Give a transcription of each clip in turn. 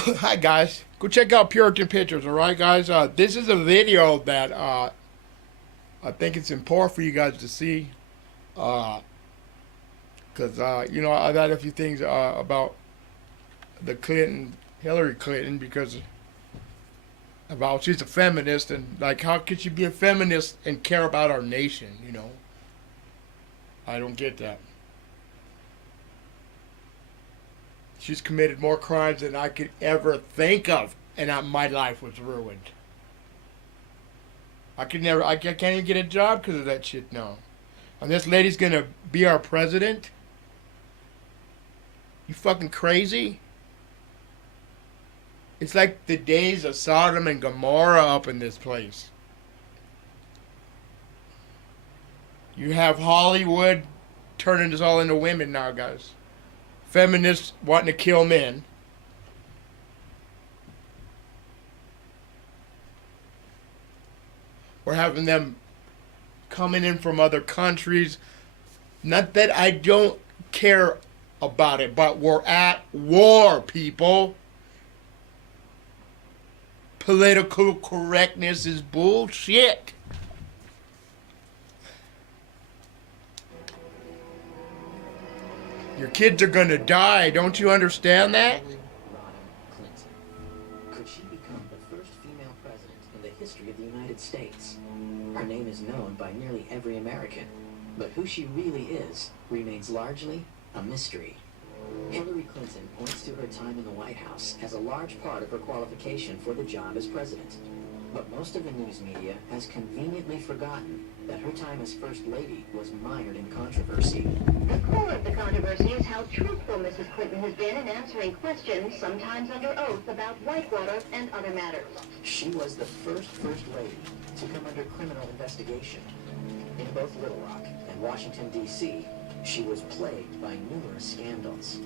Hi guys, go check out Puritan Pictures, alright guys? This is a video that I think it's important for you guys to see. Because, I've had a few things about the Hillary Clinton, because about she's a feminist, and like, how could she be a feminist and care about our nation? I don't get that. She's committed more crimes than I could ever think of, and my life was ruined. I can't even get a job because of that shit now. And this lady's gonna be our president? You fucking crazy? It's like the days of Sodom and Gomorrah up in this place. You have Hollywood turning this all into women now, guys. Feminists wanting to kill men. We're having them coming in from other countries. Not that I don't care about it, but we're at war, people. Political correctness is bullshit. Your kids are gonna die. Don't you understand that? Rodham Clinton. Could she become the first female president in the history of the United States? Her name is known by nearly every American, but who she really is remains largely a mystery. Hillary Clinton points to her time in the White House as a large part of her qualification for the job as president. But most of the news media has conveniently forgotten that her time as First Lady was mired in controversy. The core of the controversy is how truthful Mrs. Clinton has been in answering questions, sometimes under oath, about Whitewater and other matters. She was the first Lady to come under criminal investigation. In both Little Rock and Washington, D.C., she was plagued by numerous scandals.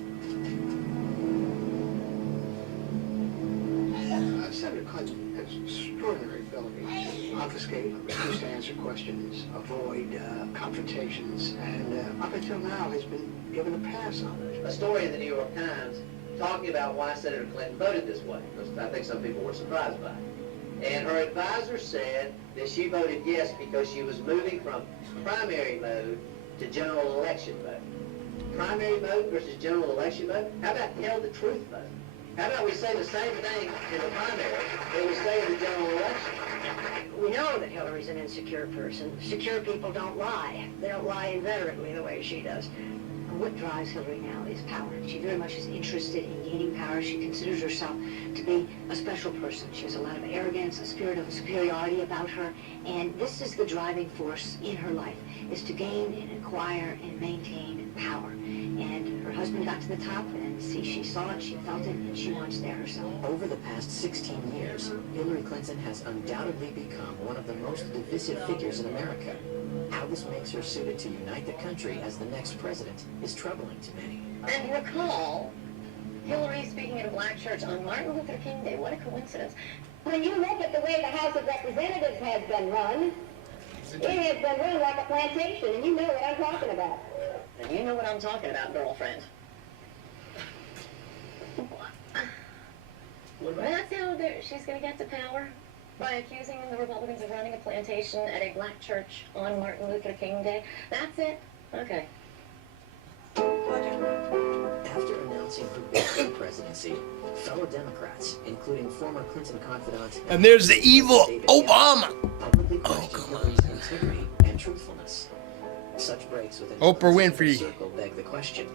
Senator Clinton has extraordinary ability to obfuscate, refuse to answer questions, avoid confrontations, and up until now has been given a pass on it. A story in the New York Times talking about why Senator Clinton voted this way, because I think some people were surprised by it. And her advisor said that she voted yes because she was moving from primary mode to general election mode. Primary mode versus general election mode? How about tell the truth mode? How about we say the same thing in the primary that we say in the general election? We know that Hillary's an insecure person. Secure people don't lie. They don't lie inveterately the way she does. What drives Hillary now is power. She very much is interested in gaining power. She considers herself to be a special person. She has a lot of arrogance, a spirit of superiority about her, and this is the driving force in her life, is to gain and acquire and maintain power. And her husband got to the top, and she saw it, she felt it, and she wants there herself. Over the past 16 years, Hillary Clinton has undoubtedly become one of the most divisive figures in America. How this makes her suited to unite the country as the next president is troubling to many. And recall Hillary speaking at a black church on Martin Luther King Day. What a coincidence. When you look at the way the House of Representatives has been run, it has been run like a plantation, and you know what I'm talking about. And you know what I'm talking about, girlfriend. That's how she's going to get to power? By accusing the Republicans of running a plantation at a black church on Martin Luther King Day? That's it? Okay. After announcing her bid for the presidency, fellow Democrats, including former Clinton confidant And there's the evil David Obama. Cameron, publicly questioned come on. Hillary's integrity and truthfulness. Such breaks within Oprah Clinton's inner Winfrey. circle beg the question: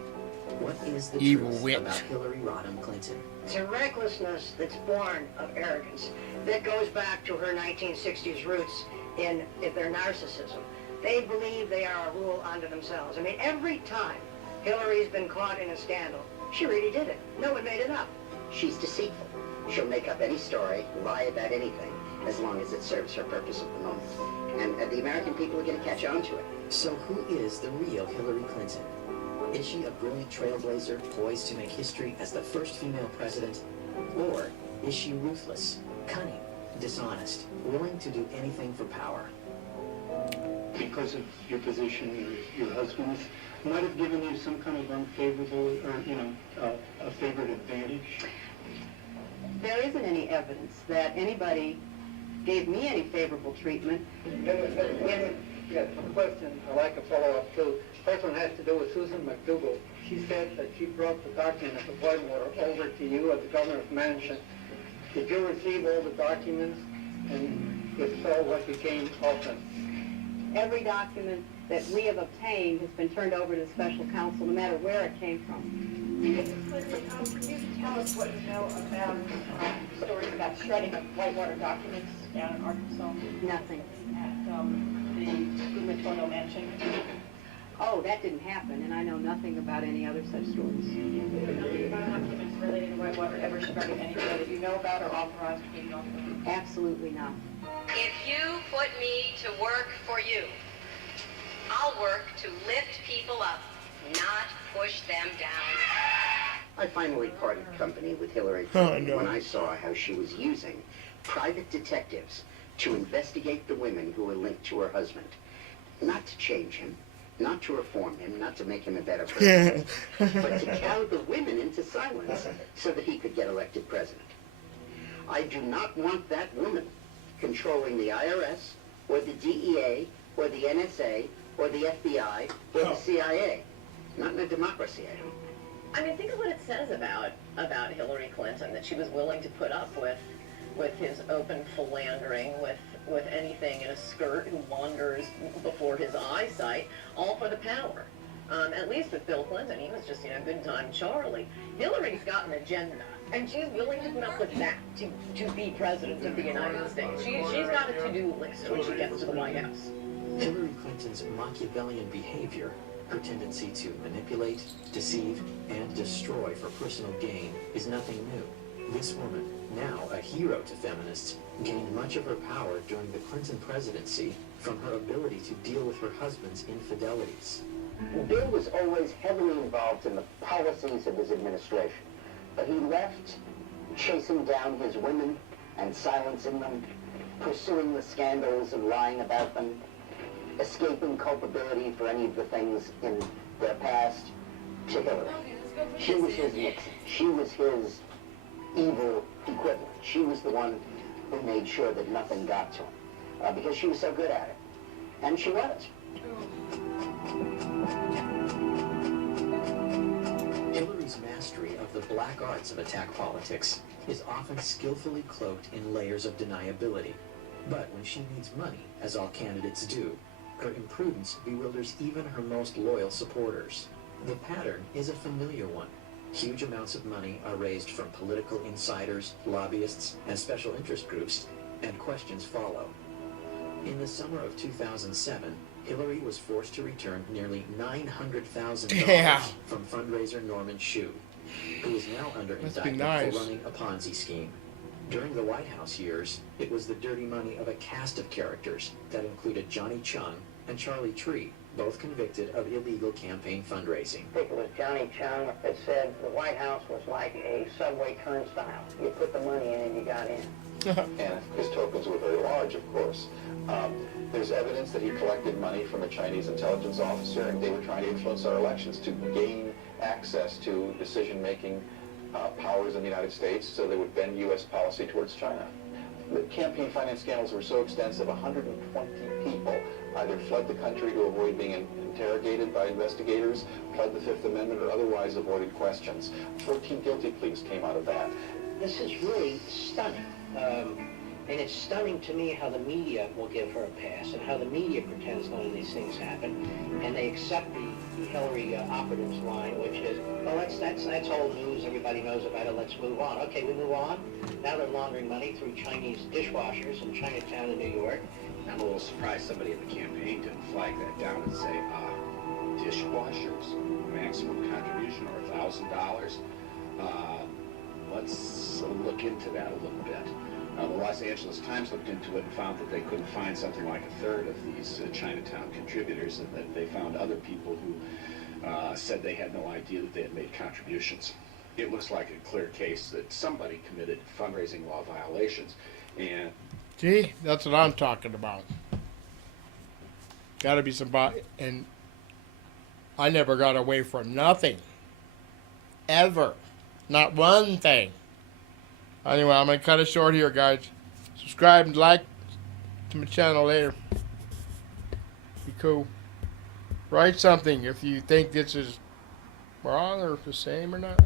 what is the Evil truth witch. about Hillary Rodham Clinton? It's a recklessness that's born of arrogance that goes back to her 1960s roots in their narcissism. They believe they are a rule unto themselves. I mean, every time Hillary's been caught in a scandal, she really did it. No one made it up. She's deceitful. She'll make up any story, lie about anything, as long as it serves her purpose at the moment. And the American people are going to catch on to it. So who is the real Hillary Clinton? Is she a brilliant trailblazer poised to make history as the first female president? Or is she ruthless, cunning, dishonest, willing to do anything for power? Because of your position, your husband's might have given you some kind of unfavorable or, a favored advantage. isn't any evidence that anybody gave me any favorable treatment. Yes, a question I'd like to follow up to. First one has to do with Susan McDougal. She said that she brought the documents of Whitewater over to you at the governor's mansion. Did you receive all the documents? And if so, what became of them? Every document that we have obtained has been turned over to the special counsel, no matter where it came from. Mrs. Clinton, can you tell us what you know about stories about shredding of Whitewater documents down in Arkansas Nothing. at the gubernatorial mansion? Oh, that didn't happen, and I know nothing about any other such stories. Documents related to Whitewater ever shredded anywhere that you know about or authorized or being authorized? Absolutely not. If you put me to work for you, I'll work to lift people up, not push them down. I finally parted company with Hillary Oh, Clinton no. when I saw how she was using private detectives to investigate the women who were linked to her husband. Not to change him, not to reform him, not to make him a better person, but to cow the women into silence so that he could get elected president. I do not want that woman controlling the IRS, or the DEA, or the NSA, or the FBI, or the CIA. Not in a democracy, I don't. I mean, think of what it says about Hillary Clinton, that she was willing to put up with his open philandering, with anything in a skirt who wanders before his eyesight, all for the power. At least with Bill Clinton, he was just, good time Charlie. Hillary's got an agenda, and she's willing to put up with that to be president of the United States. She's got a to-do list when she gets to the White House. Hillary Clinton's Machiavellian behavior, her tendency to manipulate, deceive, and destroy for personal gain is nothing new. This woman, now a hero to feminists, gained much of her power during the Clinton presidency from her ability to deal with her husband's infidelities. Bill was always heavily involved in the policies of his administration, but he left chasing down his women and silencing them, pursuing the scandals and lying about them, escaping culpability for any of the things in their past to Hillary. She was his Nixon. She was his evil equivalent. She was the one who made sure that nothing got to him, because she was so good at it. And she was. Hillary's mastery of the black arts of attack politics is often skillfully cloaked in layers of deniability. But when she needs money, as all candidates do, her imprudence bewilders even her most loyal supporters. The pattern is a familiar one. Huge amounts of money are raised from political insiders, lobbyists, and special interest groups, and questions follow. In the summer of 2007, Hillary was forced to return nearly $900,000 from fundraiser Norman Shue, who is now under indictment for running a Ponzi scheme. During the White House years, it was the dirty money of a cast of characters that included Johnny Chung and Charlie Tree, both convicted of illegal campaign fundraising. I think it was Johnny Chung that said the White House was like a subway turnstile. You put the money in and you got in. And his tokens were very large, of course. There's evidence that he collected money from a Chinese intelligence officer, and they were trying to influence our elections to gain access to decision-making powers in the United States, so they would bend U.S. policy towards China. The campaign finance scandals were so extensive, 120 people either fled the country to avoid being interrogated by investigators, pled the Fifth Amendment, or otherwise avoided questions. 14 guilty pleas came out of that. This is really stunning. And it's stunning to me how the media will give her a pass and how the media pretends none of these things happen. And they accept the Hillary operative's line, which is, well, that's old news. Everybody knows about it. Let's move on. Okay, we move on. Now they're laundering money through Chinese dishwashers in Chinatown in New York. I'm a little surprised somebody at the campaign didn't flag that down and say, dishwashers, maximum contribution, or $1,000. Let's look into that a little bit. The Los Angeles Times looked into it and found that they couldn't find something like a third of these Chinatown contributors, and that they found other people who said they had no idea that they had made contributions. It looks like a clear case that somebody committed fundraising law violations. And see, that's what I'm talking about. Got to be somebody, and I never got away from nothing. Ever. Not one thing. Anyway, I'm going to cut it short here, guys. Subscribe and like to my channel later. Be cool. Write something if you think this is wrong or the same or not.